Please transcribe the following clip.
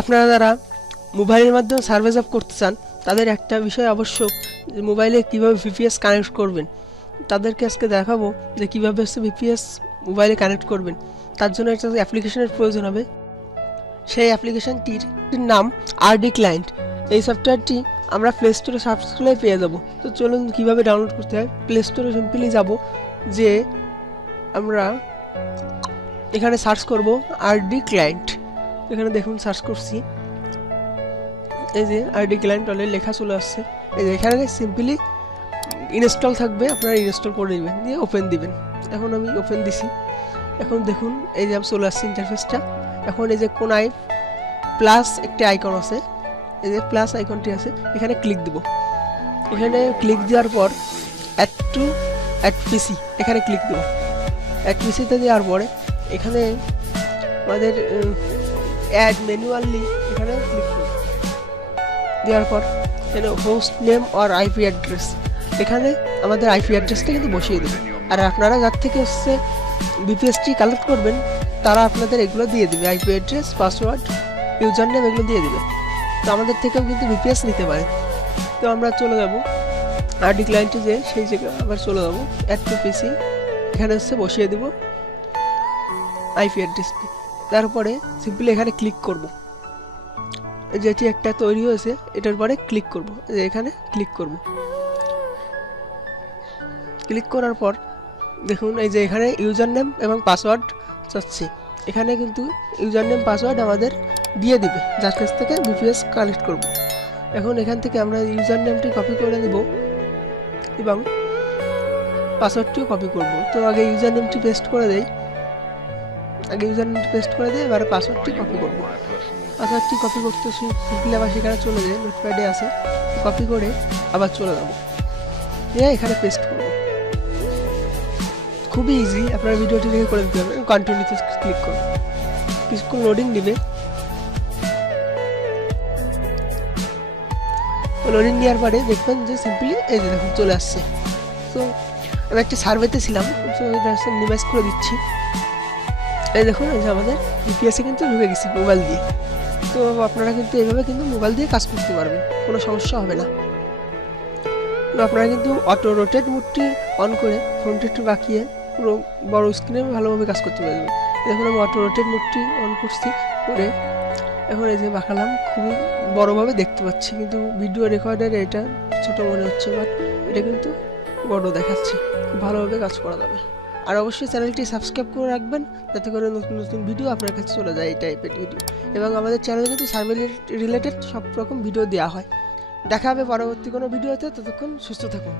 আপনারা যারা মোবাইলের মাধ্যমে সার্ভে জব করতে চান তাদের একটা বিষয় আবশ্যক, যে মোবাইলে কীভাবে VPS কানেক্ট করবেন। তাদেরকে আজকে দেখাবো যে কীভাবে হচ্ছে VPS মোবাইলে কানেক্ট করবেন। তার জন্য একটা অ্যাপ্লিকেশনের প্রয়োজন হবে। সেই অ্যাপ্লিকেশনটির নাম RD ক্লায়েন্ট। এই সফটওয়্যারটি আমরা প্লে স্টোরে সার্চ করলে পেয়ে যাবো। তো চলুন কীভাবে ডাউনলোড করতে হয়। প্লে স্টোরে সিম্পলি যাব, যে আমরা এখানে সার্চ করব RD ক্লায়েন্ট। এখানে দেখুন সার্চ করছি, এই যে RD ক্লায়েন্ট অলরেডি লেখা চলে আসছে। এই যে এখানে সিম্পলি ইনস্টল থাকবে, আপনারা ইনস্টল করে নেবেন, দিয়ে ওপেন দিবেন। এখন আমি ওপেন দিছি। এখন দেখুন এই যে চলে আসছে ইন্টারফেসটা। এখন এই যে কোনায় প্লাস একটি আইকন আছে, এই যে প্লাস আইকনটি আছে, এখানে ক্লিক দেব। এখানে ক্লিক দেওয়ার পর অ্যাড পিসি এখানে ক্লিক দেব। অ্যাড পিসিতে দেওয়ার পরে এখানে আমাদের অ্যাড ম্যানুয়ালি এখানে ক্লিক করব। দেওয়ার পর এখানে হোস্ট নেম আর আইপি অ্যাড্রেস, এখানে আমাদের আইপি অ্যাড্রেসটা কিন্তু বসিয়ে দেবেন। আর আপনারা যার থেকে হচ্ছে VPSটি কালেক্ট করবেন তারা আপনাদের এগুলো দিয়ে দেবে, IP address, password, user name এগুলো দিয়ে দেবে। তো আমাদের থেকেও কিন্তু VPS নিতে পারে। তো আমরা চলে যাব RD ক্লায়েন্টে, যে সেই জায়গায় আবার চলে যাব, অ্যাড টু পিসি এখানে হচ্ছে বসিয়ে দেব আইপি অ্যাড্রেসটি। তারপরে সিম্পলি এখানে ক্লিক করব, যেটি একটা তৈরি হয়েছে এটার পরে ক্লিক করব, এখানে ক্লিক করব। ক্লিক করার পর দেখুন এই যে এখানে ইউজার নেম এবং পাসওয়ার্ড চাচ্ছি। এখানে কিন্তু ইউজার নেম পাসওয়ার্ড আমাদের দিয়ে দিবে যার কাছ থেকে VPS কালেক্ট করব। এখন এখান থেকে আমরা ইউজার নেমটি কপি করে দেব এবং পাসওয়ার্ডটিও কপি করব। তো আগে ইউজার নেমটি পেস্ট করে দেই, এবারে পাসওয়ার্ডটি কপি করব। পাসওয়ার্ডটি কপি করতে সিম্পলি আবার সেখানে চলে যাই, নোটপ্যাডে আছে, কপি করে আবার চলে যাব, দিয়ে এখানে পেস্ট করব। খুবই ইজি, আপনার ভিডিওটি দেখে করে দিতে হবে। কন্টিনিউতে ক্লিক করব, কিছুক্ষণ লোডিং নেবে। লোডিং নেওয়ার পরে দেখবেন যে সিম্পলি এই যে দেখুন চলে আসছে। তো আমি একটা সার্ভেতে ছিলাম, তো এটা হচ্ছে মিনিমাইজ করে দিচ্ছি। এই দেখুন এই যে আমাদের VPS-এ কিন্তু ঢুকে গেছি মোবাইল দিয়ে। তো আপনারা কিন্তু এইভাবে কিন্তু মোবাইল দিয়ে কাজ করতে পারবেন, কোনো সমস্যা হবে না। তো আপনারা কিন্তু অটো রোটেট মোডটি অন করে ফোনটি একটু বাঁকিয়ে পুরো বড় স্ক্রিনে ভালোভাবে কাজ করতে পারবেন। দেখুন আমি অটো রোটেট মোডটি অন করছি, করে এখন এই যে বাঁকালাম, খুবই বড়োভাবে দেখতে পাচ্ছি, কিন্তু ভিডিও রেকর্ডারে এটা ছোটো মনে হচ্ছে, বাট এটা কিন্তু বড় দেখাচ্ছে, ভালোভাবে কাজ করা যাবে। আর অবশ্যই চ্যানেলটি সাবস্ক্রাইব করে রাখবেন, যাতে করে নতুন নতুন ভিডিও আপনার কাছে চলে যায়, এই টাইপের ভিডিও। এবং আমাদের চ্যানেলে কিন্তু সার্ভে রিলেটেড সব রকম ভিডিও দেওয়া হয়। দেখা হবে পরবর্তী কোনো ভিডিওতে, ততক্ষণ সুস্থ থাকুন।